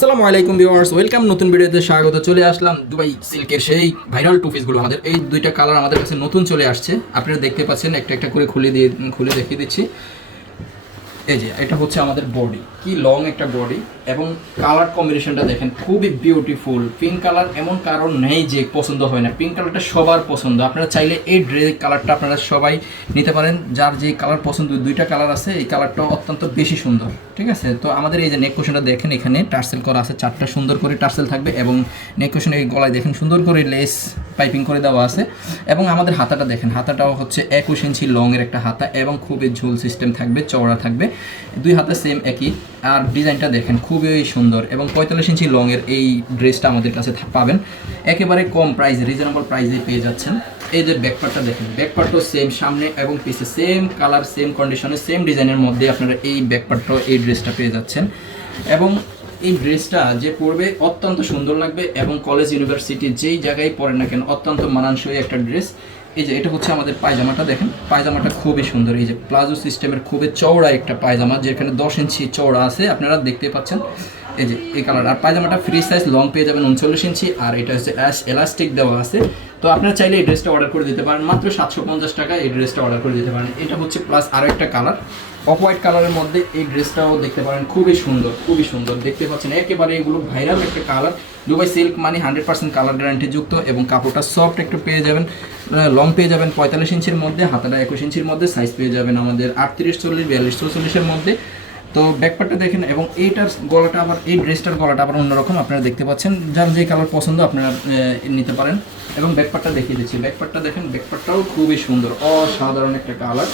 আসসালামু আলাইকুম viewers, welcome নতুন ভিডিওতে স্বাগত। চলে আসলাম দুবাই সিল্কের সেই ভাইরাল টু পিসগুলো। আমাদের এই দুইটা কালার আমাদের কাছে নতুন চলে আসছে, আপনারা দেখতে পাচ্ছেন। একটা একটা করে খুলে দেখিয়ে দিচ্ছি। এই যে এটা হচ্ছে আমাদের বডি, কি লং একটা বডি এবং কালার কম্বিনেশনটা দেখেন, খুবই বিউটিফুল। পিঙ্ক কালার এমন কারণ নেই যে পছন্দ হয় না, পিঙ্ক কালারটা সবার পছন্দ। আপনারা চাইলে এই ড্রেস কালারটা আপনারা সবাই নিতে পারেন, যার যে কালার পছন্দ। দুইটা কালার আছে, এই কালারটা অত্যন্ত বেশি সুন্দর, ঠিক আছে। তো আমাদের এই যে নেক কুশনটা দেখেন, এখানে টার্সেল করা আছে, 4টা সুন্দর করে টার্সেল থাকবে এবং নেক কুশনের এই গলায় দেখেন সুন্দর করে লেস পাইপিং করে দেওয়া আছে। এবং আমাদের হাতাটা দেখেন, হাতাটাও হচ্ছে 21 ইঞ্চি লংয়ের একটা হাতা এবং খুবই ঝুল সিস্টেম থাকবে, চওড়া থাকবে। দুই হাতে সেম একই। আর ডিজাইনটা দেখেন খুবই সুন্দর এবং 45 ইঞ্চি লংয়ের এই ড্রেসটা আমাদের কাছে পাবেন একেবারে কম প্রাইসে, রিজনেবল প্রাইসে পেয়ে যাচ্ছেন। এই যে ব্যাকপার্টটা দেখেন, ব্যাকপার্টও সেম, সামনে এবং পিছে সেম কালার, সেম কন্ডিশনে, সেম ডিজাইনের মধ্যে আপনারা এই ব্যাকপার্টটাও এই ড্রেসটা পেয়ে যাচ্ছেন। এবং এই ড্রেসটা যে পরবে অত্যন্ত সুন্দর লাগবে এবং কলেজ ইউনিভার্সিটি যেই জায়গায় পড়েন না কেন অত্যন্ত মানানসই একটা ড্রেস। এই যে এটা হচ্ছে আমাদের পায়জামাটা দেখেন, পায়জামাটা খুবই সুন্দর। এই যে প্লাজো সিস্টেমের খুবই চওড়া একটা পায়জামা, যেখানে 10 ইঞ্চি চওড়া আছে, আপনারা দেখতে পাচ্ছেন। এই যে এই কালার। আর পায়জামাটা ফ্রি সাইজ লং পেয়ে যাবেন 39 ইঞ্চি, আর এটা হচ্ছে এলাস্টিক দেওয়া আছে। তো আপনারা চাইলে এই ড্রেসটা অর্ডার করে দিতে পারেন, মাত্র 750 টাকা এই ড্রেসটা অর্ডার করে দিতে পারেন। এটা হচ্ছে প্লাস আরও একটা কালার, অফ হোয়াইট কালারের মধ্যে এই ড্রেসটাও দেখতে পারেন, খুবই সুন্দর, খুবই সুন্দর দেখতে পাচ্ছেন। একেবারে এগুলো ভাইরাল একটা কালার। দুবাই সিল্ক মানে 100% কালার গ্যারান্টি যুক্ত এবং কাপড়টা সফট একটু পেয়ে যাবেন। লং পেয়ে যাবেন 45 ইঞ্চির মধ্যে, হাতাটা 21 ইঞ্চির মধ্যে, সাইজ পেয়ে যাবেন আমাদের 38, 40, 42, 44-এর মধ্যে। তো ব্যাকপার্টটা দেখেন এবং এইটার গলাটা আবার, এই ড্রেসটার গলাটা আবার অন্যরকম, আপনারা দেখতে পাচ্ছেন। যার যে কালার পছন্দ আপনারা নিতে পারেন। এবং ব্যাকপার্টটা দেখিয়ে দিচ্ছি, ব্যাকপার্টটা দেখেন, ব্যাকপার্টটাও খুবই সুন্দর, অসাধারণ একটা কালার,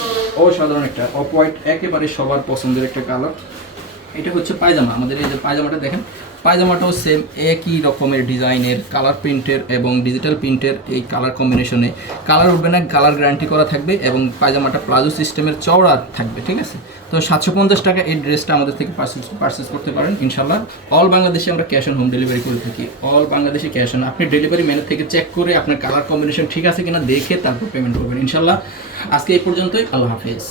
অসাধারণ একটা অফ হোয়াইট, একেবারে সবার পছন্দের একটা কালার। এটা হচ্ছে পায়জামা। আমাদের এই যে পায়জামাটা দেখেন, পায়জামাটাও সেম একই রকমের ডিজাইনের, কালার প্রিন্টের এবং ডিজিটাল প্রিন্টের এই কালার কম্বিনেশনে। কালার উঠবে না, কালার গ্যারান্টি করা থাকবে এবং পায়জামাটা প্লাজো সিস্টেমের চওড়া থাকবে, ঠিক আছে। তো 750 টাকা এই ড্রেসটা আমাদের থেকে পারচেস করতে পারেন ইনশাল্লাহ। অল বাংলাদেশে আমরা ক্যাশ অন হোম ডেলিভারি করে থাকি, অল বাংলাদেশে ক্যাশ অন। আপনি ডেলিভারি ম্যানের থেকে চেক করে আপনার কালার কম্বিনেশন ঠিক আছে কিনা দেখে তারপর পেমেন্ট করবেন ইনশাল্লাহ। আজকে এই পর্যন্তই, আল্লাহ হাফেজ।